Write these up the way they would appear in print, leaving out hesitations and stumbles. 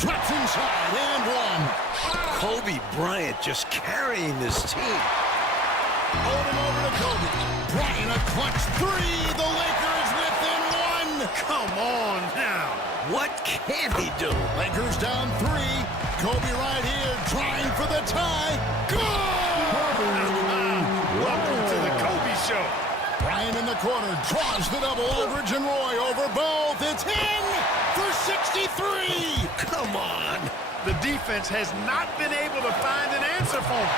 Drops inside and one. Kobe Bryant just carrying this team. Hold him over to Kobe. Bryant a clutch three. The Lakers within one. Come on now. What can he do? Lakers down three. Kobe right here trying for the tie. Good! Welcome to the Kobe Show. Bryant in the corner draws the double. Aldridge and Roy over both. It's in for 63. Come on. The defense has not been able to find an answer for him.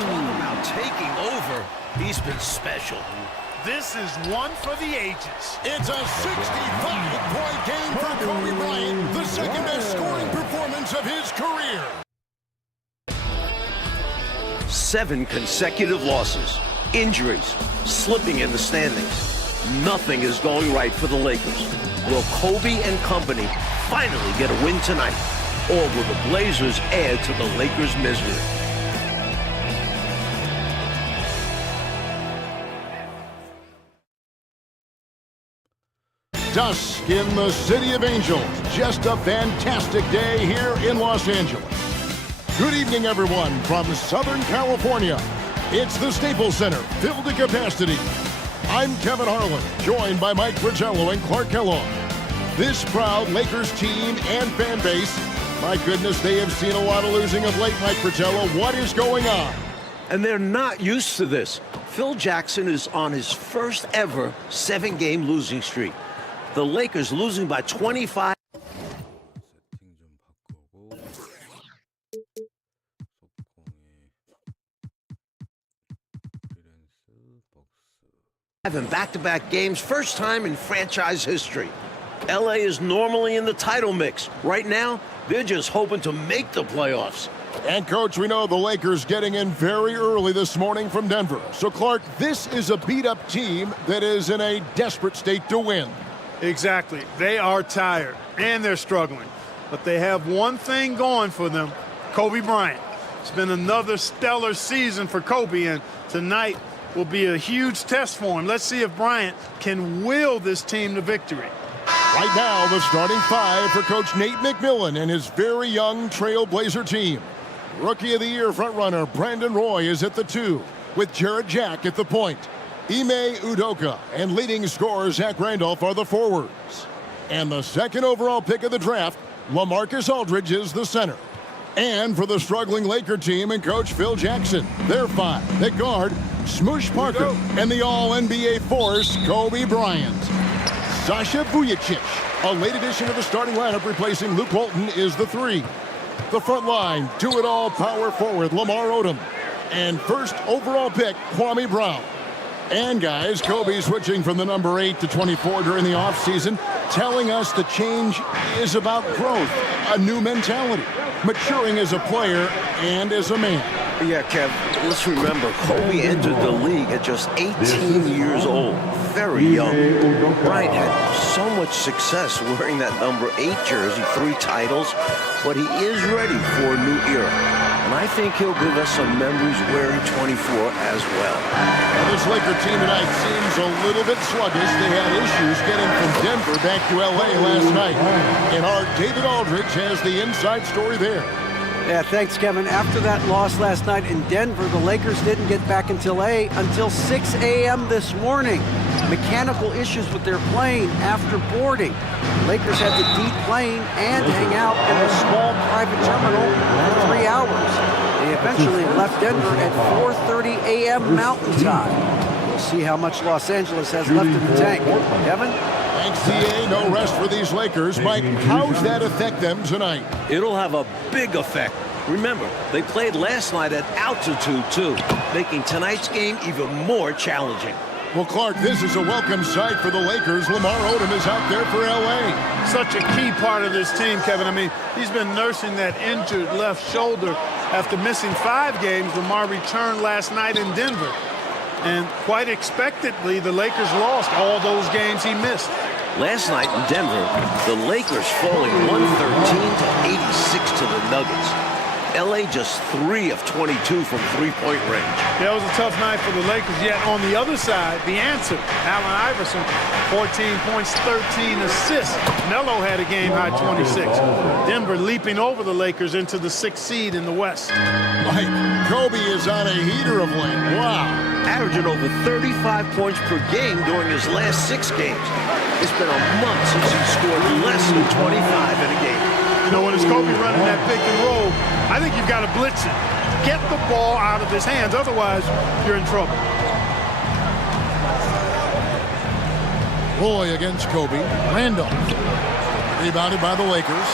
Talk about taking over. He's been special. This is one for the ages. It's a 65-point game for Kobe Bryant, the second best scoring performance of his career. 7 consecutive losses, injuries, slipping in the standings. Nothing is going right for the Lakers. Will Kobe and company finally get a win tonight? Or will the Blazers add to the Lakers' misery? Dusk in the City of Angels. Just a fantastic day here in Los Angeles. Good evening, everyone, from Southern California. It's the Staples Center, filled to capacity. I'm Kevin Harlan, joined by Mike Fratello and Clark Kellogg. This proud Lakers team and fan base, my goodness, they have seen a lot of losing of late, Mike Fratello. What is going on? And they're not used to this. Phil Jackson is on his first ever 7-game losing streak. The Lakers losing by 25. Having back-to-back games, first time in franchise history. LA is normally in the title mix. Right now, they're just hoping to make the playoffs. And, Coach, we know the Lakers getting in very early this morning from Denver. So, Clark, this is a beat-up team that is in a desperate state to win. Exactly. They are tired, and they're struggling. But they have one thing going for them, Kobe Bryant. It's been another stellar season for Kobe, and tonight will be a huge test for him. Let's see if Bryant can will this team to victory. Right now, the starting 5 for Coach Nate McMillan and his very young Trailblazer team. Rookie of the Year frontrunner Brandon Roy is at the 2, with Jarrett Jack at the point. Ime Udoka and leading scorer Zach Randolph are the forwards. And the second overall pick of the draft, LaMarcus Aldridge is the center. And for the struggling Laker team and Coach Phil Jackson, their 5 at guard, Smoosh Parker, and the All-NBA force, Kobe Bryant. Sasha Vujacic, a late addition to the starting lineup replacing Luke Walton, is the 3. The front line, do-it-all power forward Lamar Odom. And first overall pick, Kwame Brown. And, guys, Kobe switching from the number 8 to 24 during the offseason, telling us the change is about growth, a new mentality, maturing as a player and as a man. Yeah, Kev, let's remember, Kobe entered the league at just 18 years old, very young. Bryant had so much success wearing that number 8 jersey, 3 titles, but he is ready for a new era. And I think he'll give us some memories wearing 24 as well. Now, this Laker team tonight seems a little bit sluggish. They had issues getting from Denver back to L.A. last night. And our David Aldridge has the inside story there. Yeah, thanks, Kevin. After that loss last night in Denver, the Lakers didn't get back into LA until 6 a.m. this morning. Mechanical issues with their plane after boarding. Lakers had to deplane and hang out in a small private terminal for 3 hours. They eventually left Denver at 4:30 a.m. Mountain Time. We'll see how much Los Angeles has left in the tank. Kevin? Thanks, CA. No rest for these Lakers. Mike, how does that affect them tonight? It'll have a big effect. Remember, they played last night at altitude, too, making tonight's game even more challenging. Well, Clark, this is a welcome sight for the Lakers. Lamar Odom is out there for L.A. Such a key part of this team, Kevin. I mean, he's been nursing that injured left shoulder after missing 5 games. Lamar returned last night in Denver. And quite expectedly, the Lakers lost all those games he missed. Last night in Denver, the Lakers falling 113 to 86 to the Nuggets. LA just 3 of 22 from three-point range. Yeah, it was a tough night for the Lakers, yet on the other side, the answer, Allen Iverson, 14 points, 13 assists. Melo had a game-high 26. Denver leaping over the Lakers into the 6th seed in the West. Mike, Kobe is on a heater of late. Wow. Averaging over 35 points per game during his last 6 games. It's been a month since he scored less than 25 in a game. You know, when it's Kobe running that pick and roll, I think you've got to blitz it. Get the ball out of his hands, otherwise you're in trouble. Roy against Kobe. Randolph. Rebounded by the Lakers.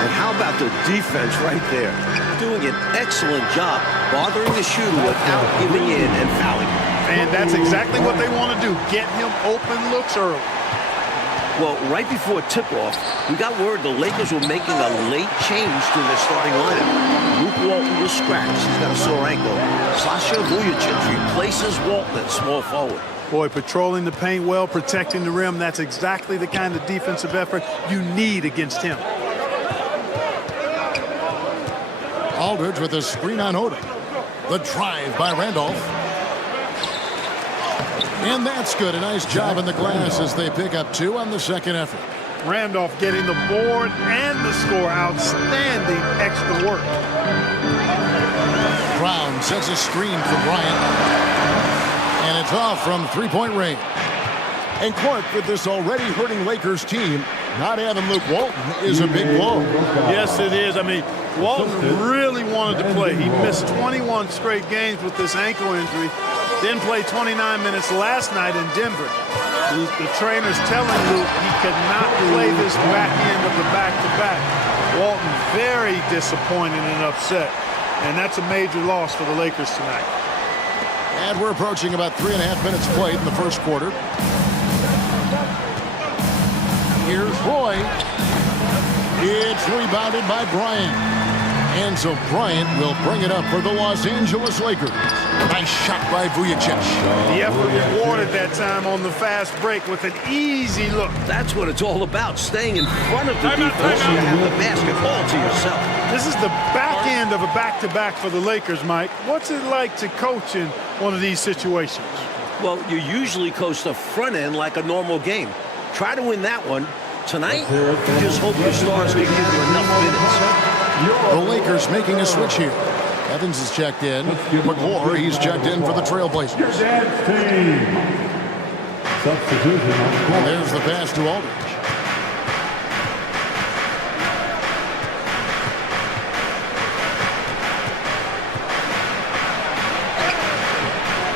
And how about the defense right there? Doing an excellent job bothering the shooter without giving in and fouling. And that's exactly what they want to do. Get him open looks early. Well, right before tip-off, we got word the Lakers were making a late change to their starting lineup. Luke Walton was scratched. He's got a sore ankle. Sasha Vujacic replaces Walton at small forward. Boy, patrolling the paint well, protecting the rim, that's exactly the kind of defensive effort you need against him. Aldridge with a screen on Odom. The drive by Randolph. And that's good. A nice job in the glass as they pick up 2 on the second effort. Randolph getting the board and the score. Outstanding extra work. Brown sets a screen for Bryant. And it's off from three-point range. And Clark, with this already hurting Lakers team, not having Luke Walton is a big blow. Yes, it is. I mean, Walton really wanted to play. He missed 21 straight games with this ankle injury. Then played 29 minutes last night in Denver. The trainer's telling Luke he could not play this back end of the back-to-back. Walton very disappointed and upset. And that's a major loss for the Lakers tonight. And we're approaching about 3.5 minutes played in the first quarter. Here's Roy. It's rebounded by Bryant. And so Bryant will bring it up for the Los Angeles Lakers. Nice shot by Vujacic. The effort rewarded that time on the fast break with an easy look. That's what it's all about, staying in front of the defense so you have the basketball to yourself. This is the back end of a back-to-back for the Lakers, Mike. What's it like to coach in one of these situations? Well, you usually coach the front end like a normal game. Try to win that one. Tonight, you just hope your stars can give you enough minutes. The Lakers making a switch here. Evans is checked in. McClure, he's checked in for the Trailblazers. And there's the pass to Aldridge.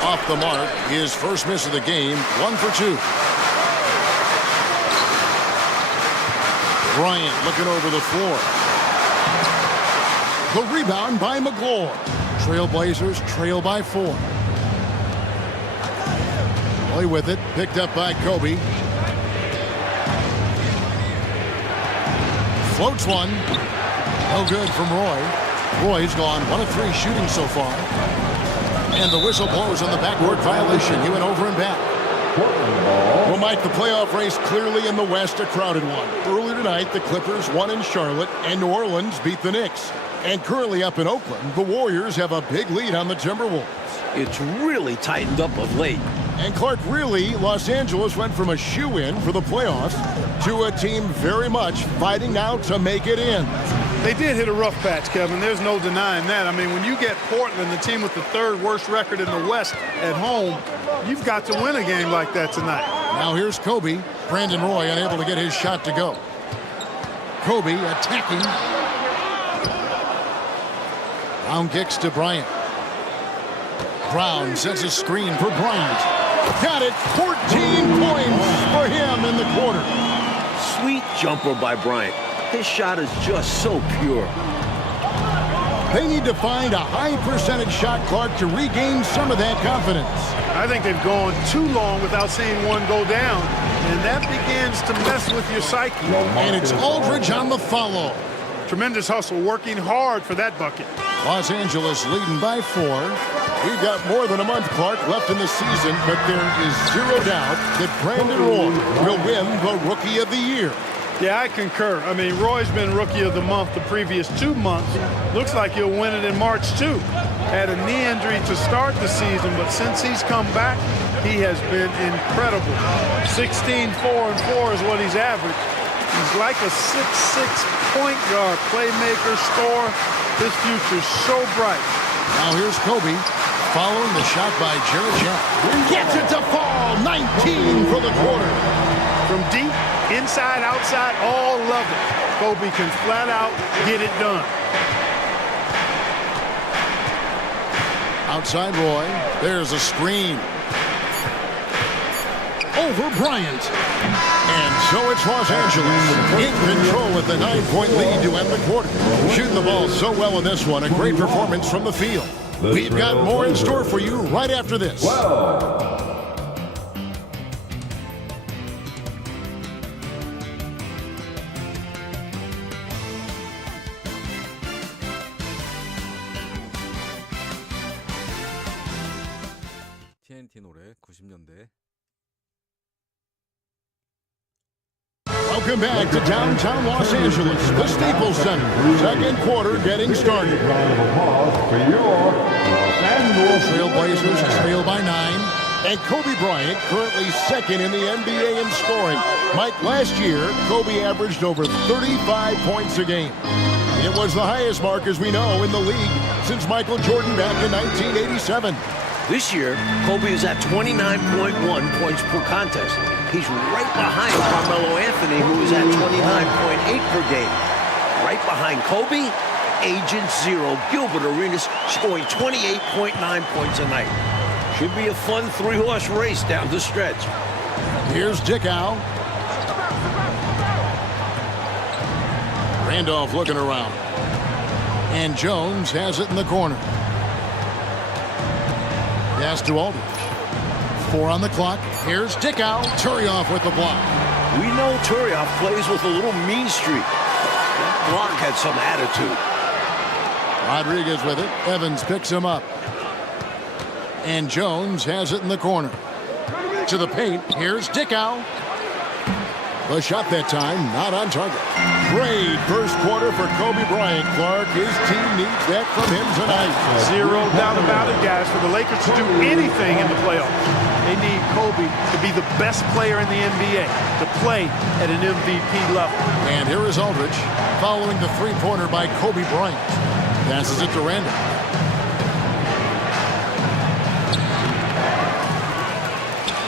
Off the mark, his first miss of the game, 1 for 2. Bryant looking over the floor. The rebound by McClure. Trailblazers trail by 4. Play with it. Picked up by Kobe. Floats one. No good from Roy. Roy's gone 1 of 3 shooting so far. And the whistle blows on the backcourt violation. He went over and back. Well, Mike, the playoff race clearly in the West, a crowded one. Earlier tonight, the Clippers won in Charlotte, and New Orleans beat the Knicks. And currently up in Oakland, the Warriors have a big lead on the Timberwolves. It's really tightened up of late. And Clark, really, Los Angeles went from a shoe-in for the playoffs to a team very much fighting now to make it in. They did hit a rough patch, Kevin. There's no denying that. I mean, when you get Portland, the team with the 3rd worst record in the West at home, you've got to win a game like that tonight. Now here's Kobe. Brandon Roy unable to get his shot to go. Kobe attacking. Brown kicks to Bryant. Brown sets a screen for Bryant. Got it. 14 points for him in the quarter. Sweet jumper by Bryant. His shot is just so pure. They need to find a high percentage shot, Clark, to regain some of that confidence. I think they've gone too long without seeing one go down, and that begins to mess with your psyche. And it's Aldridge on the follow. Tremendous hustle, working hard for that bucket. Los Angeles leading by 4. We've got more than a month, Clark, left in the season, but there is zero doubt that Brandon Roy will win the Rookie of the Year. Yeah, I concur. I mean, Roy's been Rookie of the Month the previous 2 months. Looks like he'll win it in March, too. Had a knee injury to start the season, but since he's come back, he has been incredible. 16, 4, and 4 is what he's averaged. He's like a 6'6" point guard, playmaker, scorer. His future's so bright. Now here's Kobe following the shot by Jared Jack. Gets it to fall. 19 for the quarter. From deep, inside, outside, all love it. Kobe can flat out get it done. Outside Roy. There's a screen. Over Bryant. And so it's Los Angeles in control with the 9-point lead to end the quarter. Shooting the ball so well in this one. A great performance from the field. We've got more in store for you right after this. TNT 노래 90년대. Welcome back to downtown Los Angeles, the Staples Center. Second quarter getting started. Trailblazers trail by 9. And Kobe Bryant currently second in the NBA in scoring. Mike, last year, Kobe averaged over 35 points a game. It was the highest mark, as we know, in the league since Michael Jordan back in 1987. This year, Kobe is at 29.1 points per contest. He's right behind Carmelo Anthony, who is at 29.8 per game. Right behind Kobe, Agent Zero, Gilbert Arenas, scoring 28.9 points a night. Should be a fun three-horse race down the stretch. Here's Dickow. Randolph looking around. And Jones has it in the corner. Pass to Aldridge. 4 on the clock. Here's Dickow. Turioff with the block. We know Turioff plays with a little mean streak. That block had some attitude. Rodriguez with it. Evans picks him up. And Jones has it in the corner. To the paint. Here's Dickow. The shot that time, not on target. Great first quarter for Kobe Bryant. Clark, his team needs that from him tonight. Zero doubt about it, guys. For the Lakers to do anything in the playoffs, they need Kobe to be the best player in the NBA, to play at an MVP level. And here is Aldridge following the three-pointer by Kobe Bryant. Passes it to Randall.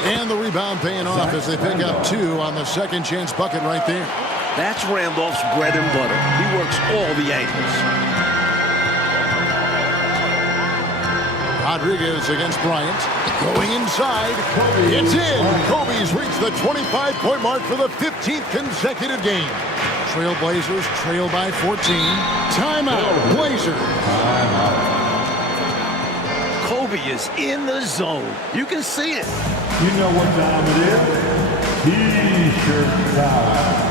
And the rebound paying off as they pick up 2 on the second chance bucket right there. That's Randolph's bread and butter. He works all the angles. Rodriguez against Bryant. Going inside. It's in. Kobe's reached the 25-point mark for the 15th consecutive game. Trailblazers trail by 14. Timeout, Blazers. Kobe is in the zone. You can see it. You know what time it is? T-shirt time.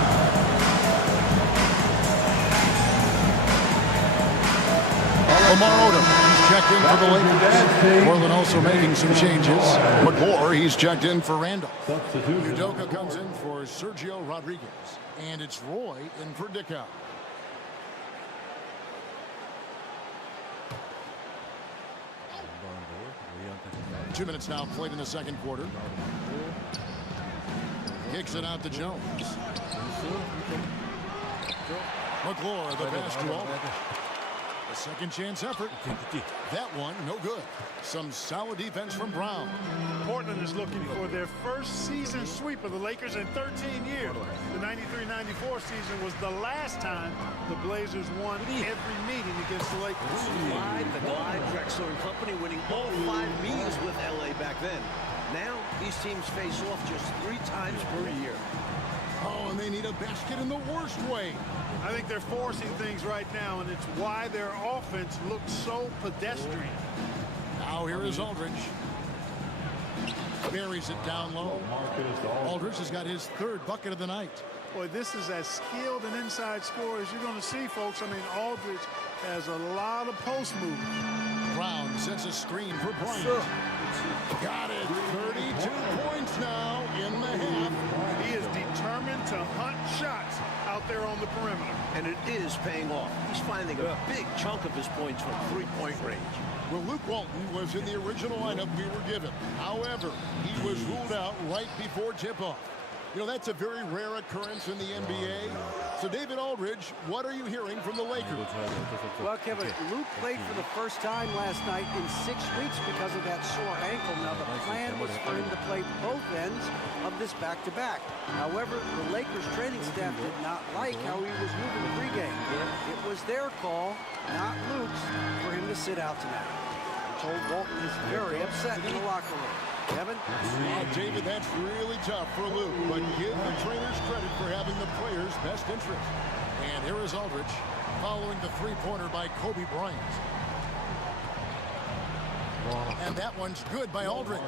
Lamar Odom, he's checked in for the Lakers. Portland also making some changes. McClure, he's checked in for Randall. Udoka comes in for Sergio Rodriguez. And it's Roy in for Dickow. 로이한테 2 minutes now played in the second quarter. Kicks it out to Jones. McClure, the pass to Aldridge. A second chance effort. That one, no good. Some solid defense from Brown. Portland is looking for their first season sweep of the Lakers in 13 years. The 93-94 season was the last time the Blazers won every meeting against the Lakers. The Glide, Drexler and company winning all 5 meetings with LA back then. Now, these teams face off just 3 times per year. Oh, and they need a basket in the worst way. I think they're forcing things right now, and it's why their offense looks so pedestrian. Now here is Aldridge. Buries it down low. Aldridge has got his 3rd bucket of the night. Boy, this is as skilled an inside scorer as you're going to see, folks. I mean, Aldridge has a lot of post moves. Brown sets a screen for Bryant. Got it. 32 points now in the half. He is determined to hunt shots. there on the perimeter. And it is paying off. He's finding a big chunk of his points from three-point range. Well, Luke Walton was in the original lineup we were given. However, he was ruled out right before tip-off. You know, that's a very rare occurrence in the NBA. So, David Aldridge, what are you hearing from the Lakers? Well, Kevin, Luke played for the first time last night in 6 weeks because of that sore ankle. Now, the plan was for him to play both ends of this back-to-back. However, the Lakers training staff did not like how he was moving the pregame. It was their call, not Luke's, for him to sit out tonight. I'm told Walton is very upset in the locker room. Kevin? David, that's really tough for Luke, but give the trainers credit for having the players' best interest. And here is Aldridge following the three-pointer by Kobe Bryant. And that one's good by Aldridge.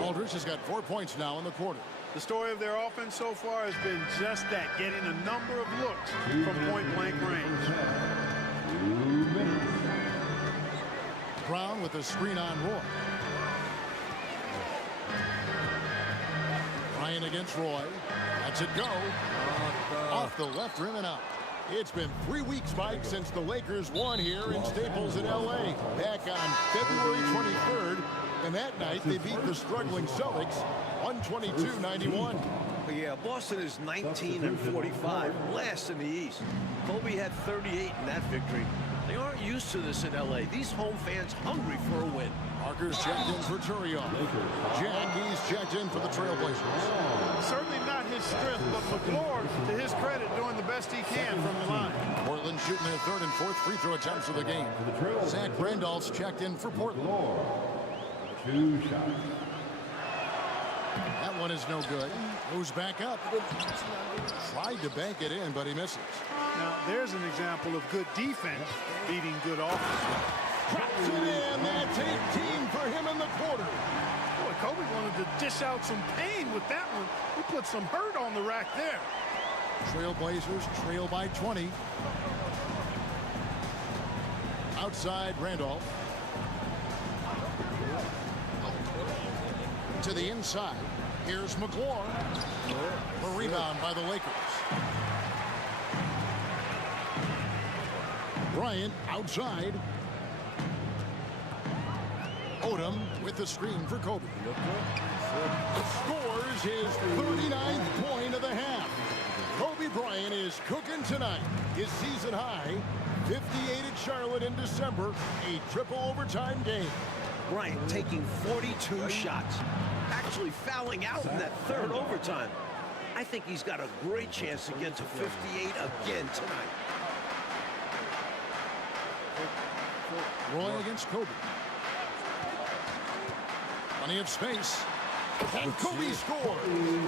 Aldridge has got 4 points now in the quarter. The story of their offense so far has been just that, getting a number of looks from point-blank range. 2 minutes. Brown with a screen on Roy. Bryant against Roy. Lets it go. Off the left rim and out. It's been 3 weeks, Mike, since the Lakers won here in Staples in L.A. back on February 23rd. And that night, they beat the struggling Celtics 122-91. Yeah, Boston is 19-45, last in the East. Kobe had 38 in that victory. They aren't used to this in L.A. These home fans hungry for a win. Parker's checked in for Turion. Jackie's checked in for the Trailblazers. Certainly not his strength, but McClure, to his credit, doing the best he can from the line. Portland shooting their third and fourth free throw attempts of the game. Zach Randolph's checked in for Portland. 2 shots. That one is no good. Moves back up. Tried to bank it in, but he misses. Now, there's an example of good defense beating good offense. Drops it in. That's 18 for him in the quarter. Boy, Kobe wanted to dish out some pain with that one. He put some hurt on the rack there. Trailblazers trail by 20. Outside Randolph. To the inside. Here's McClure. The rebound by the Lakers. Bryant outside. Odom with the screen for Kobe. Scores his 39th point of the half. Kobe Bryant is cooking tonight. His season high, 58 at Charlotte in December, a triple overtime game. Bryant taking 42 shots, actually fouling out in that third overtime. I think he's got a great chance to get to 58 again tonight. Roy against Kobe. Plenty of space. And Kobe scores.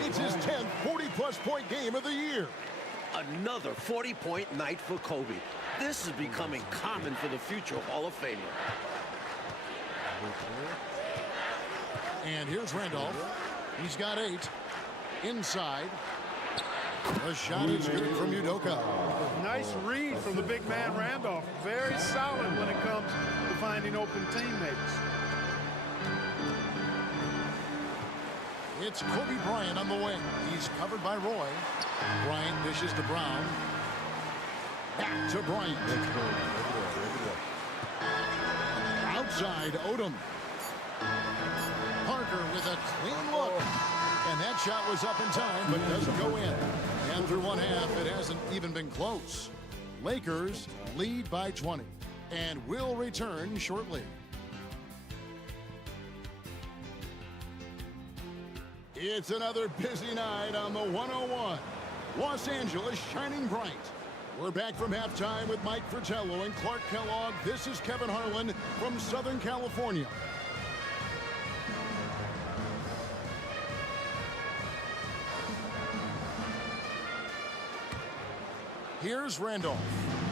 It's his 10th 40-plus point game of the year. Another 40-point night for Kobe. This is becoming common for the future Hall of Famer. And here's Randolph. He's got 8. Inside. The shot is good from Udoka. Nice read from the big man Randolph. Very solid when it comes to finding open teammates. It's Kobe Bryant on the wing. He's covered by Roy. Bryant dishes to Brown. Back to Bryant. Outside Odom. Parker with a clean look. And that shot was up in time, but doesn't go in. And through one half, it hasn't even been close. Lakers lead by 20 and will return shortly. It's another busy night on the 101. Los Angeles shining bright. We're back from halftime with Mike Fratello and Clark Kellogg. This is Kevin Harlan from Southern California. Here's Randolph.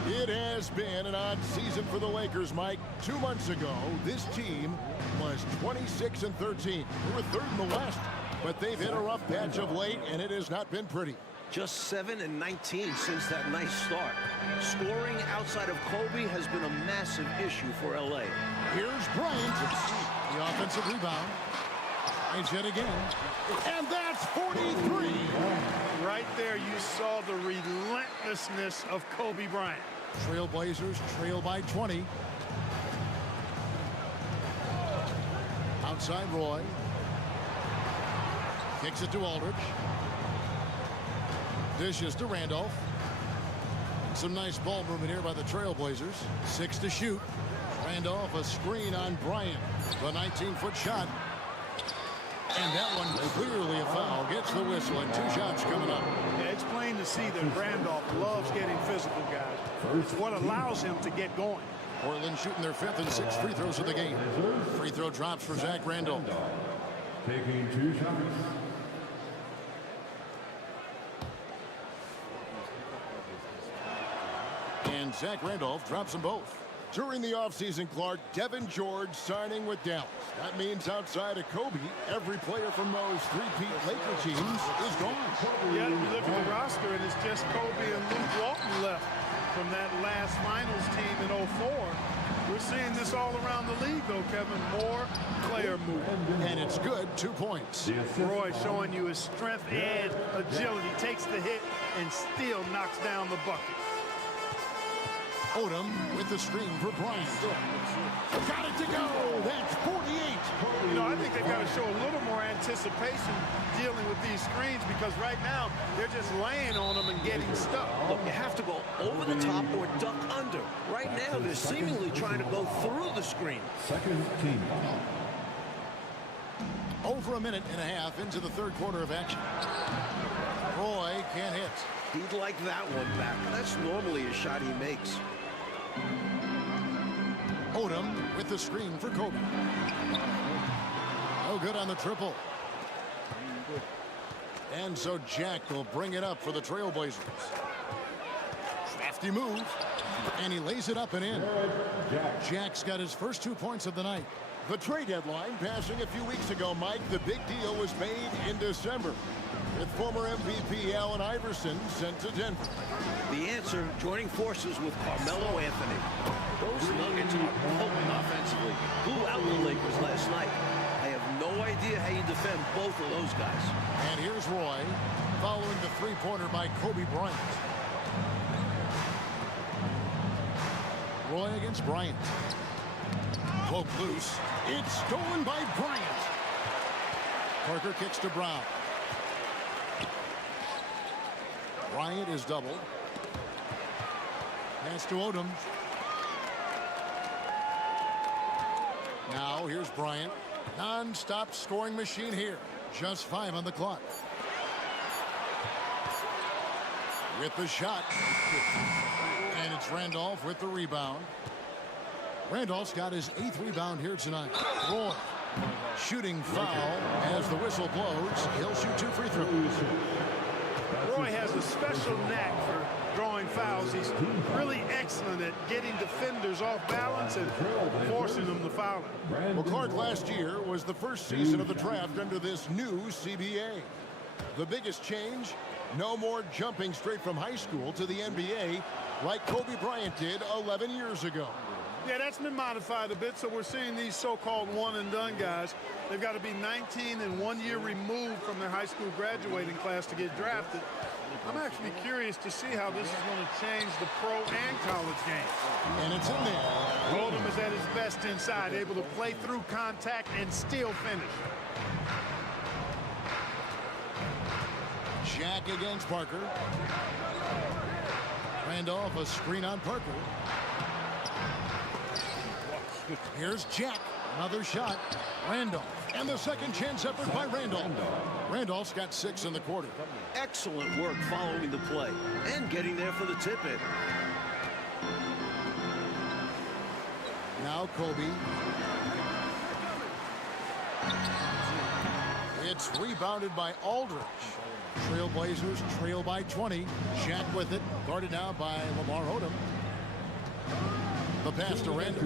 It has been an odd season for the Lakers, Mike. 2 months ago, this team was 26-13. They were third in the West, but they've hit a rough patch of late, and it has not been pretty. Just 7-19 since that nice start. Scoring outside of Kobe has been a massive issue for L.A. Here's Bryant. The offensive rebound. Finds it again. And that's 43. Right there, you saw the relentlessness of Kobe Bryant. Trailblazers trail by 20. Outside Roy. Kicks it to Aldridge. Dishes to Randolph. Some nice ball movement here by the Trailblazers. 6 to shoot. Randolph, a screen on Bryant. The 19-foot shot. And that one clearly a foul. Gets the whistle, and 2 shots coming up. Yeah, it's plain to see that Randolph loves getting physical, guys. It's what allows him to get going. Portland shooting their 5th and 6th free throws of the game. Free throw drops for Zach Randolph. Taking 2 shots. And Zach Randolph drops them both. During the offseason, Clark, Devin George signing with Dallas. That means outside of Kobe, every player from those three-peat Laker teams is gone. Yeah, you look at the roster, and it's just Kobe and Luke Walton left from that last finals team in 04. We're seeing this all around the league, though, Kevin. More player movement. And it's good. 2 points. Roy showing you his strength and agility. Takes the hit and still knocks down the bucket. Odom with the screen for Bryant. Got it to go. That's 48. You know, I think they've got to show a little more anticipation dealing with these screens, because right now they're just laying on them and getting stuck. Look, you have to go over the top or duck under. Right now, they're seemingly trying to go through the screen. Second team. Over a minute and a half into the 3rd quarter of action. Roy can't hit. He'd like that one back. That's normally a shot he makes. Odom with the screen for Kobe. No good on the triple. And so Jack will bring it up for the Trailblazers. Crafty move. And he lays it up and in. Jack's got his first 2 points of the night. The trade deadline passing a few weeks ago, Mike. The big deal was made in December, with former MVP Allen Iverson sent to Denver. The answer, joining forces with Carmelo Anthony. Those Nuggets are potent offensively. Blew out the Lakers last night. I have no idea how you defend both of those guys. And here's Roy, following the three-pointer by Kobe Bryant. Roy against Bryant. Poke loose. It's stolen by Bryant. Parker kicks to Brown. Bryant is doubled. Pass to Odom. Now here's Bryant. Non-stop scoring machine here. Just 5 on the clock. With the shot. And it's Randolph with the rebound. Randolph's got his 8th rebound here tonight. Roy, shooting foul as the whistle blows. He'll shoot 2 free throws. Roy has a special knack for drawing fouls. He's really excellent at getting defenders off balance and forcing them to foul him. Well, Clark, last year was the first season of the draft under this new CBA. The biggest change, no more jumping straight from high school to the NBA like Kobe Bryant did 11 years ago. Yeah, that's been modified a bit, so we're seeing these so-called one-and-done guys. They've got to be 19 and 1 year removed from their high school graduating class to get drafted. I'm actually curious to see how this is going to change the pro and college game. And it's in there. Odom is at his best inside, able to play through contact and still finish. Jack against Parker. Randolph, a screen on Parker. Here's Jack. Another shot. Randolph. And the second chance effort by Randolph. Randolph's got 6 in the quarter. Excellent work following the play and getting there for the tip-in. Now Kobe. It's rebounded by Aldridge. Trailblazers trail by 20. Jack with it. Guarded now by Lamar Odom. The pass to Randolph.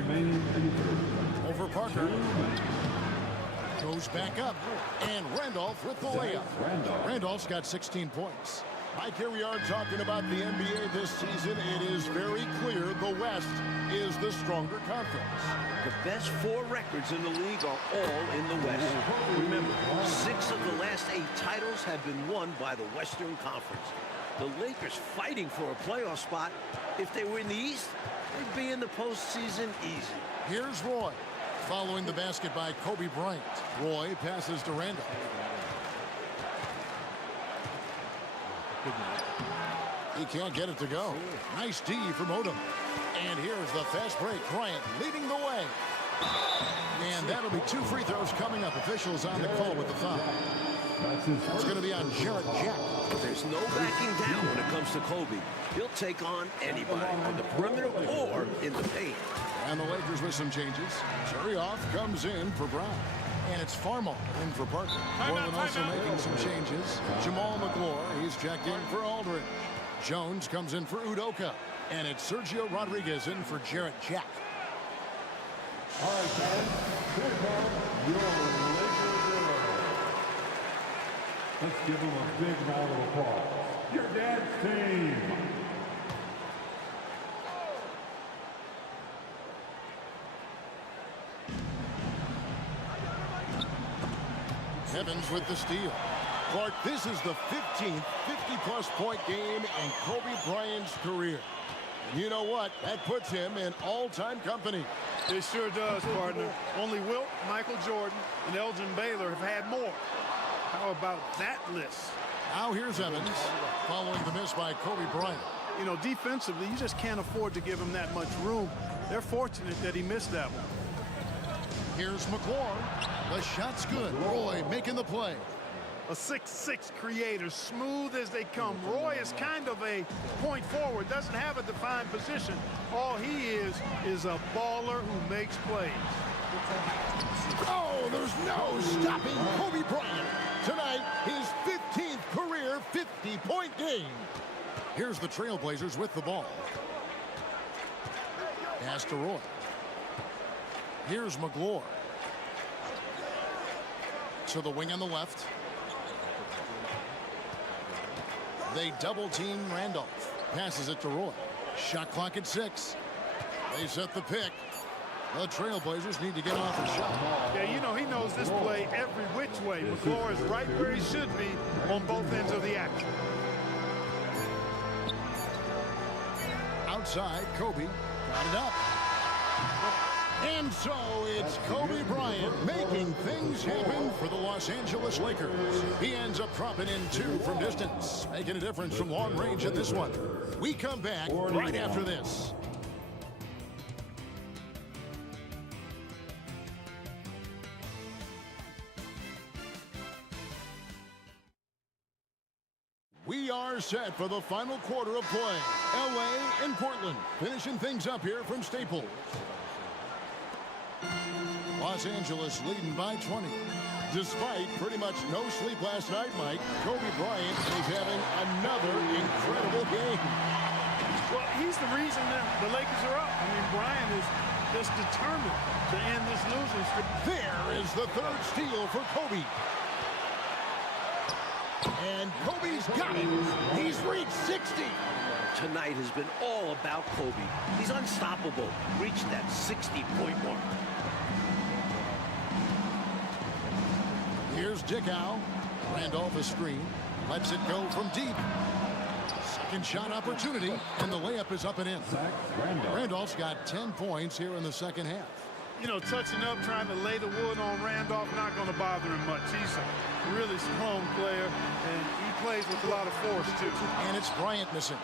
Over Parker. Goes back up. And Randolph with the layup. Randolph's got 16 points. Mike, here we are talking about the NBA this season. It is very clear the West is the stronger conference. The best 4 records in the league are all in the West. Remember, 6 of the last 8 titles have been won by the Western Conference. The Lakers fighting for a playoff spot. If they were in the East, they'd be in the postseason easy. Here's Roy. Following the basket by Kobe Bryant. Roy passes to Randall. He can't get it to go. Nice D from Odom. And here's the fast break. Bryant leading the way. And that'll be 2 free throws coming up. Officials on the call with the foul. It's going to be on Jarrett Jack. There's no backing down when it comes to Kobe. He'll take on anybody on the perimeter or in the paint. And the Lakers with some changes. Terry off comes in for Brown. And it's Farmall in for Parker. Portland also making some changes. Jamal McClure, he's checked in for Aldridge. Jones comes in for Udoka. And it's Sergio Rodriguez in for Jarrett Jack. All right, fans, here comes your Lakers hero. Let's give them a big round of applause. Your dance team. Evans with the steal. Clark, this is the 15th 50-plus point game in Kobe Bryant's career. You know what? That puts him in all-time company. It sure does, partner. Only Wilt, Michael Jordan, and Elgin Baylor have had more. How about that list? Now here's Evans, following the miss by Kobe Bryant. You know, defensively, you just can't afford to give him that much room. They're fortunate that he missed that one. Here's McClure. The shot's good. Roy making the play. A 6'6" creator, smooth as they come. Roy is kind of a point forward, doesn't have a defined position. All he is a baller who makes plays. Oh, there's no stopping Kobe Bryant. Tonight, his 15th career 50-point game. Here's the Trailblazers with the ball. Pass to Roy. Here's McClure. To the wing on the left. They double-team Randolph. Passes it to Roy. Shot clock at 6. They set the pick. The Trailblazers need to get off the shot. Yeah, you know, he knows this play every which way. McClure is right where he should be on both ends of the action. Outside, Kobe got it up. And so it's Kobe Bryant making things happen for the Los Angeles Lakers. He ends up dropping in 2 from distance, making a difference from long range in this one. We come back right after this. We are set for the final quarter of play. LA and Portland finishing things up here from Staples. Los Angeles leading by 20. Despite pretty much no sleep last night, Mike, Kobe Bryant is having another incredible game. Well, he's the reason that the Lakers are up. I mean, Bryant is just determined to end this losing streak. There is the 3rd steal for Kobe. And Kobe's got it. He's reached 60. Tonight has been all about Kobe. He's unstoppable. Reached that 60-point mark. Here's Dickow. Randolph a screen. Lets it go from deep. Second shot opportunity. And the layup is up and in. Randolph's got 10 points here in the second half. You know, touching up, trying to lay the wood on Randolph, not going to bother him much. He's a really strong player, and he plays with a lot of force, too. And it's Bryant missing.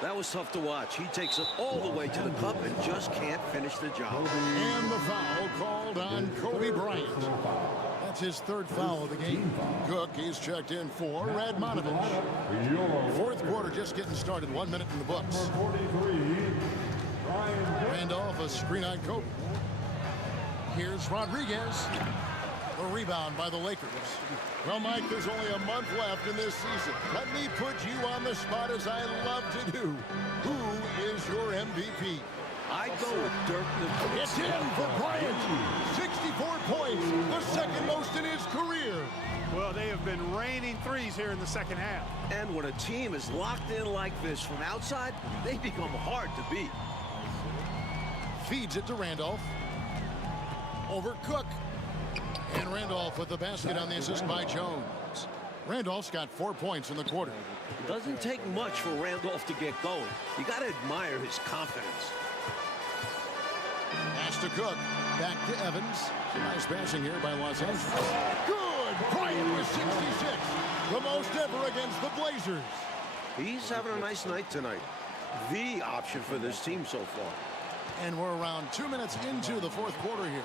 That was tough to watch. He takes it all the way to the cup and just can't finish the job. And the foul called on Kobe Bryant. That's his 3rd foul of the game. Cook, he's checked in for Radmanovich. 4th quarter just getting started. 1 minute in the books. Randolph, a screen on Kobe. Here's Rodriguez. The rebound by the Lakers. Well, Mike, there's only a month left in this season. Let me put you on the spot as I love to do. Who is your MVP? I'd go with Dirk Nowitzki. It's in for Bryant. 64 points, the second most in his career. Well, they have been raining threes here in the second half. And when a team is locked in like this from outside, they become hard to beat. Feeds it to Randolph. Over Cook. And Randolph with the basket on the assist by Jones. Randolph's got 4 points in the quarter. It doesn't take much for Randolph to get going. You got to admire his confidence. Pass to Cook. Back to Evans. Nice passing here by Los Angeles. Good! Bryant with 66. The most ever against the Blazers. He's having a nice night tonight. The option for this team so far. And we're around 2 minutes into the fourth quarter here.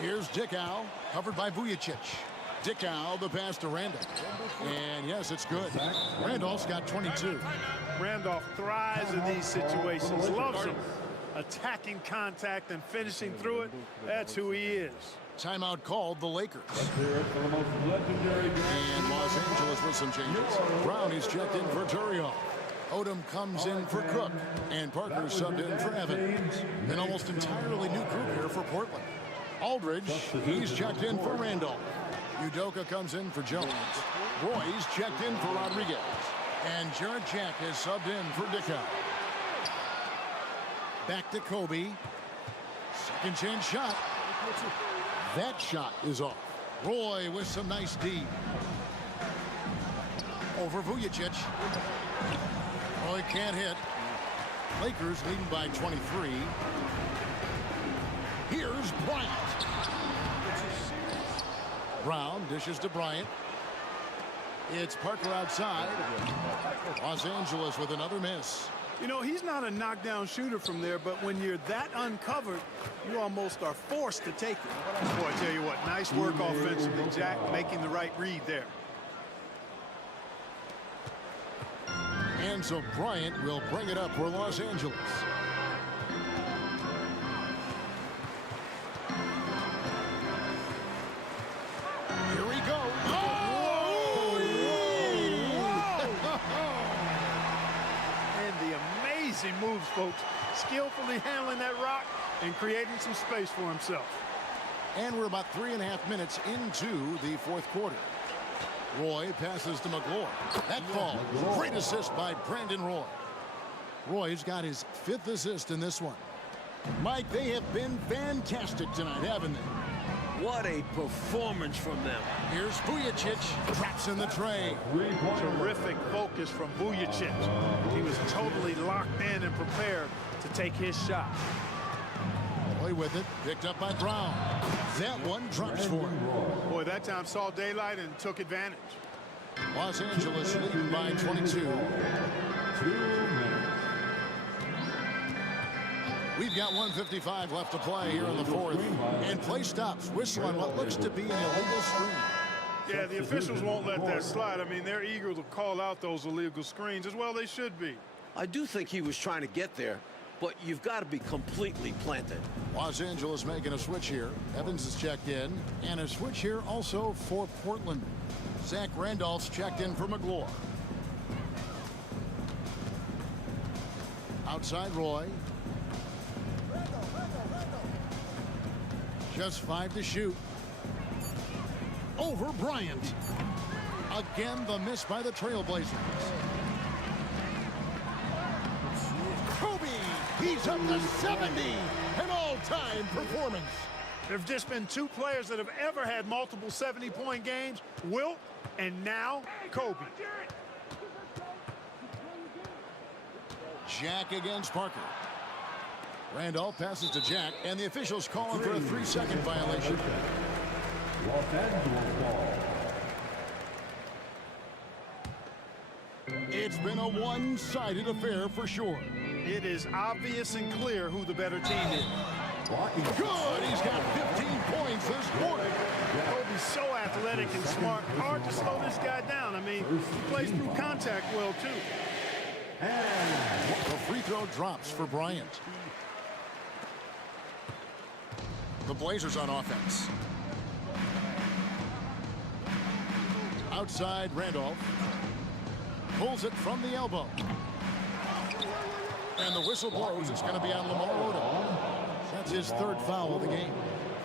Here's Dickow, covered by Vujicic. Dickow, the pass to Randolph. And yes, it's good. Randolph's got 22. Randolph thrives in these situations, loves them. Attacking contact and finishing through it, that's who he is. Timeout called the Lakers. Here for the most legendary And Los Angeles with some changes. Brown is checked in for Turiel. Odom comes in for Cook. And Parker subbed in for Evans. An almost entirely new group here for Portland. Aldridge, he's checked in for Randolph. Udoka comes in for Jones. Roy's checked in for Rodriguez. And Jarrett Jack is subbed in for Dickow. Back to Kobe. Second chance shot. That shot is off. Roy with some nice D. Over Vujicic. Roy can't hit. Lakers leading by 23. Here's Bryant. Brown dishes to Bryant. It's Parker outside. Los Angeles with another miss. You know, he's not a knockdown shooter from there, but when you're that uncovered, you almost are forced to take it. Boy, I tell you what, nice work offensively, Jack, making the right read there. And so Bryant will bring it up for Los Angeles. Here we go. And the amazing moves, folks. Skillfully handling that rock and creating some space for himself. And we're about 3.5 minutes into the fourth quarter. Roy passes to McGlure. That falls. Great assist by Brandon Roy. Roy's got his 5th assist in this one. Mike, they have been fantastic tonight, haven't they? What a performance from them. Here's Vujicic. Traps in the tray. Terrific focus from Vujicic. He was totally locked in and prepared to take his shot. Roy with it. Picked up by Brown. That one drops for him. Boy, that time saw daylight and took advantage. Los Angeles leading by 22. 2 minutes. We've got 1:55 left to play here in the fourth. And play stops. Whistle on what looks to be an illegal screen. Yeah, the officials won't let that slide. I mean, they're eager to call out those illegal screens as well. They should be. I do think he was trying to get there, but you've got to be completely planted. Los Angeles making a switch here. Evans is checked in. And a switch here also for Portland. Zach Randolph's checked in for McGlure. Outside Roy. Just 5 to shoot. Over Bryant. Again, the miss by the Trailblazers. Kobe, he's up to 70. An all-time performance. There have just been 2 players that have ever had multiple 70-point games, Wilt and now Kobe. Jack against Parker. Randolph passes to Jack, and the officials call him for a 3-second violation. Los Angeles ball. It's been a one-sided affair for sure. It is obvious and clear who the better team is. Good, he's got 15 points this quarter. Kobe's so athletic and smart. Hard to slow this guy down. I mean, he plays through contact well, too. The free throw drops for Bryant. The Blazers on offense. Outside Randolph. Pulls it from the elbow. the whistle blows. It's going to be on Lamar Odom. That's his third foul of the game.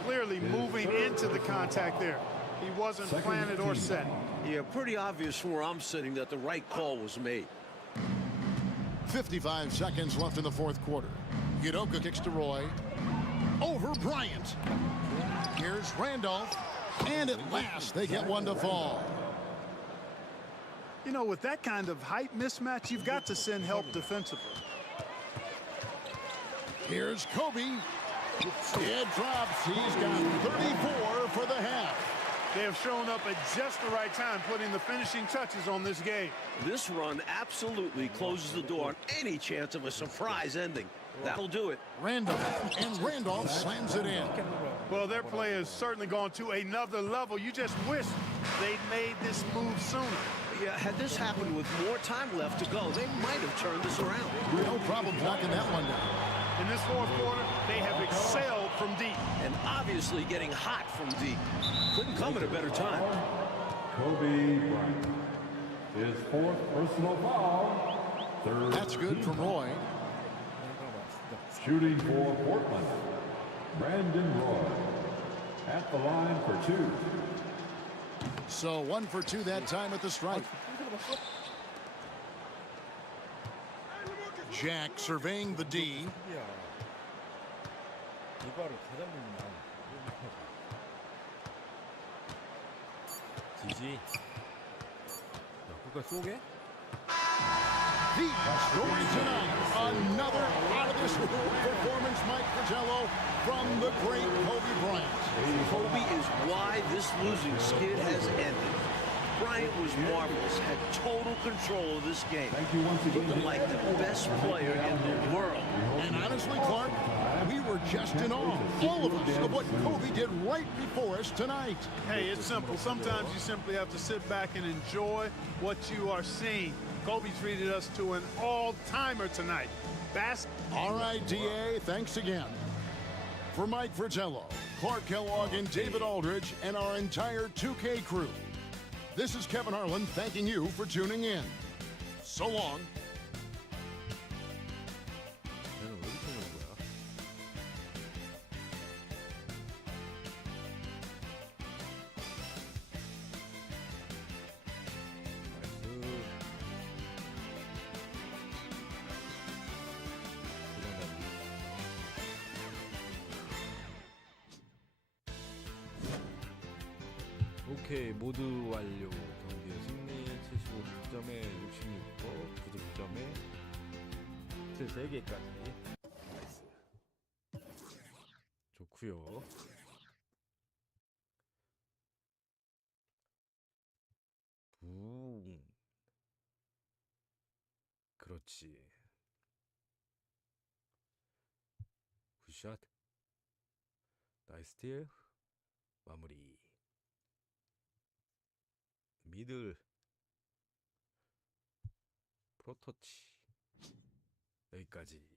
Clearly moving into the contact there. He wasn't planted or set. Yeah, pretty obvious from where I'm sitting that the right call was made. 55 seconds left in the fourth quarter. Udoka kicks to Roy. Over Bryant. Here's Randolph. And at last, they get one to fall. You know, with that kind of height mismatch, you've got to send help defensively. Here's Kobe. It drops. He's got 34 for the half. They have shown up at just the right time, putting the finishing touches on this game. This run absolutely closes the door on any chance of a surprise ending. That'll do it. Randolph. And Randolph slams it in. Well, their play has certainly gone to another level. You just wish they'd made this move sooner. Yeah, had this happened with more time left to go, they might have turned this around. No problem knocking that one down. In this fourth quarter, they have excelled from deep. And obviously getting hot from deep. Couldn't come at a better time. Kobe Bryant. His fourth personal foul. Third. That's good from Roy. Shooting for Portland. Brandon Roy. At the line for two. So 1 for 2 that time at the stripe. Jack surveying the D. 이거를 다 잡는구나. 지지. 야, 끝까지 쏘게? The story tonight. Another out of this world performance, Mike Fratello, from the great Kobe Bryant. Kobe is why this losing skid has ended. Bryant was marvelous, had total control of this game. Thank you once again. Looking like the best player in the world. And honestly, Clark, we were just in awe, all of us, of what Kobe did right before us tonight. Hey, it's simple. Sometimes you simply have to sit back and enjoy what you are seeing. Kobe treated us to an all-timer tonight. All right, DA, thanks again. For Mike Fratello, Clark Kellogg, and David Aldridge, and our entire 2K crew, this is Kevin Harlan thanking you for tuning in. So long. 얘는 왜 이렇게 오는 거야? 나이스. 오케이, 모두 완료. 경기의 승리 75득점에 66번, 9득점에 킬 3개까지. 나이스. 좋구요. 붕. 그렇지. 굿샷. 나이스 스틸. 마무리. 미들 프로터치 여기까지.